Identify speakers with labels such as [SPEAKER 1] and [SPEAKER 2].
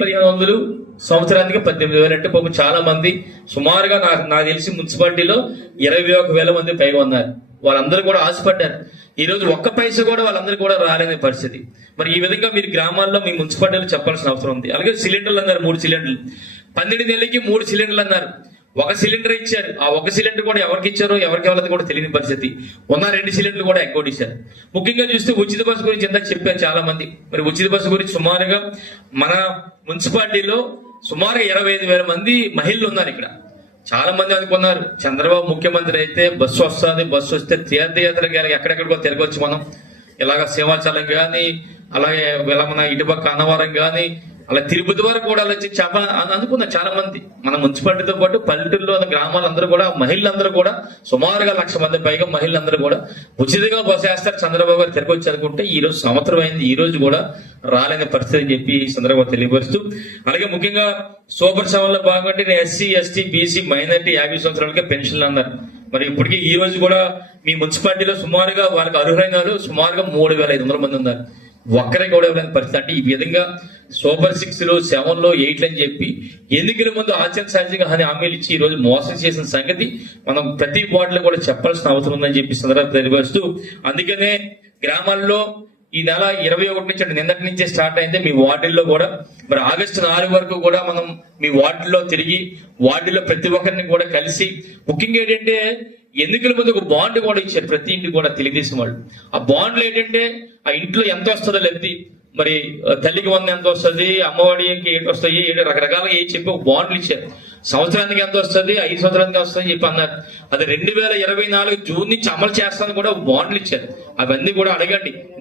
[SPEAKER 1] పదిహేను వందలు సంవత్సరానికి పద్దెనిమిది వేలు అంటే పాపం చాలా మంది. సుమారుగా నాకు నాకు తెలిసి మున్సిపాలిటీలో ఇరవై ఒక వేల మంది పైగా ఉన్నారు. వాళ్ళందరూ కూడా ఆశపడ్డారు. ఈ రోజు ఒక్క పైసా కూడా వాళ్ళందరూ కూడా రాలేని పరిస్థితి. మరి ఈ విధంగా మీరు గ్రామాల్లో మీ మున్సిపాలిటీలో చెప్పాల్సిన అవసరం ఉంది. అలాగే సిలిండర్లు అన్నారు మూడు సిలిండర్లు. పన్నెండు నెలలకి మూడు సిలిండర్లు అన్నారు. ఒక సిలిండర్ ఇచ్చారు. ఆ ఒక సిలిండర్ కూడా ఎవరికి ఇచ్చారో ఎవరికి ఎవరిది కూడా తెలియని పరిస్థితి. ఉన్న రెండు సిలిండర్లు కూడా ఎక్కువ ఇచ్చారు. ముఖ్యంగా చూస్తే ఉచిత బస్సు గురించి ఎంత చెప్పారు చాలా మంది మరి ఉచిత బస్సు గురించి సుమారుగా మన మున్సిపాలిటీలో సుమారుగా ఇరవై ఐదు వేల మంది మహిళలు ఉన్నారు ఇక్కడ. చాలా మంది అనుకున్నారు చంద్రబాబు ముఖ్యమంత్రి అయితే బస్సు వస్తుంది బస్సు వస్తే తీర్థయాత్ర వెళ్ళి ఎక్కడెక్కడికో తిరగొచ్చు మనం. ఇలాగ సింహాచలం గాని అలాగే మన ఇటుపక్క అన్నవరం గాని అలా తిరుపతి వరకు కూడా అలా వచ్చి చెప్ప అని చాలా మంది మన మున్సిపాలిటీతో పాటు పల్లెటూరులో ఉన్న గ్రామాలందరూ కూడా మహిళలందరూ కూడా సుమారుగా లక్ష మంది పైగా మహిళలందరూ కూడా ఉచితంగా బస్సు వేస్తారు. చంద్రబాబు గారు తిరిగి వచ్చి ఈ రోజు సంవత్సరం అయింది. ఈ రోజు కూడా రాలేని పరిస్థితి అని చెప్పి చంద్రబాబు సందర్భంగా తెలియపరుస్తూ అలాగే ముఖ్యంగా సూపర్ సెవెన్లో భాగంగా ఎస్సీ ఎస్టీ బీసీ మైనారిటీ యాభై సంవత్సరాలకే పెన్షన్లు అన్నారు. మరి ఇప్పటికీ ఈ రోజు కూడా మీ మున్సిపాలిటీలో సుమారుగా వాళ్ళకి అర్హులైన సుమారుగా మూడు వేల ఐదు వందల మంది ఉన్నారు. ఒక్కరికి కూడా ఇవ్వలేని పరిస్థితి. అంటే ఈ విధంగా సూపర్ సిక్స్లో సెవెన్లో ఎయిట్ అని చెప్పి ఎన్నికల ముందు ఆచరణ సహజంగా అని హామీలు ఇచ్చి ఈ రోజు మోసం చేసిన సంగతి మనం ప్రతి వార్డులో కూడా చెప్పాల్సిన అవసరం ఉందని చెప్పి సందర్భంగా తెలియపరుస్తూ అందుకనే గ్రామాల్లో ఈ నెల ఇరవై ఒకటి నుంచి అంటే నిన్నటి నుంచే స్టార్ట్ అయింది మీ వార్డుల్లో కూడా. మరి ఆగస్టు నాలుగు వరకు కూడా మనం మీ వార్డుల్లో తిరిగి వార్డులో ప్రతి ఒక్కరిని కూడా కలిసి ముఖ్యంగా ఏంటంటే ఎన్నికల ముందు ఒక బాండ్ కూడా ఇచ్చారు? ప్రతి ఇంటికి కూడా తెలుగుదేశం వాళ్ళు. ఆ బాండ్లు ఏంటంటే ఆ ఇంట్లో ఎంత వస్తుందో లబ్ధి. మరి తల్లికి వంద ఎంత వస్తుంది? అమ్మఒడికి ఏంటి వస్తాయి? ఏంటి రకరకాలుగా ఏ చెప్పి ఒక బాండ్లు ఇచ్చారు. సంవత్సరానికి ఎంత వస్తుంది? ఐదు సంవత్సరానికి వస్తుంది? చెప్పి అన్నారు. అది రెండు వేల ఇరవై నాలుగు జూన్ నుంచి అమలు చేస్తానని కూడా బాండ్లు ఇచ్చారు. అవన్నీ కూడా అడగండి.